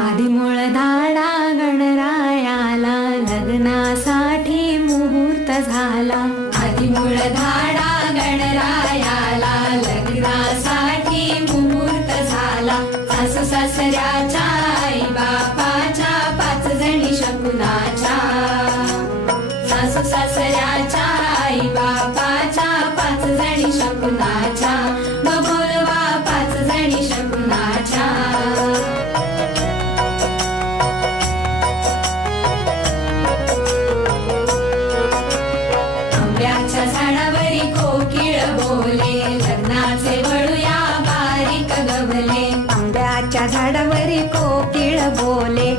आदिमूळ धाडा गणरायाला लग्नासाठी मुहूर्त झाला। आदिमूळ धाडा गणरायाला लग्नासाठी मुहूर्त झाला। सासू सासऱ्याच्या आई बापाच्या 5 जणी शकुनाच्या। सासू सासऱ्याच्या आई बापाच्या 5 जणी शकुनाच्या। बोलवा 5 जणी शकुनाच्या। आंब्याच्या झाडावरी कोकिळ बोले लग्नाचे वळूया बारीक गवले। आंब्याच्या झाडावरी कोकिळ बोले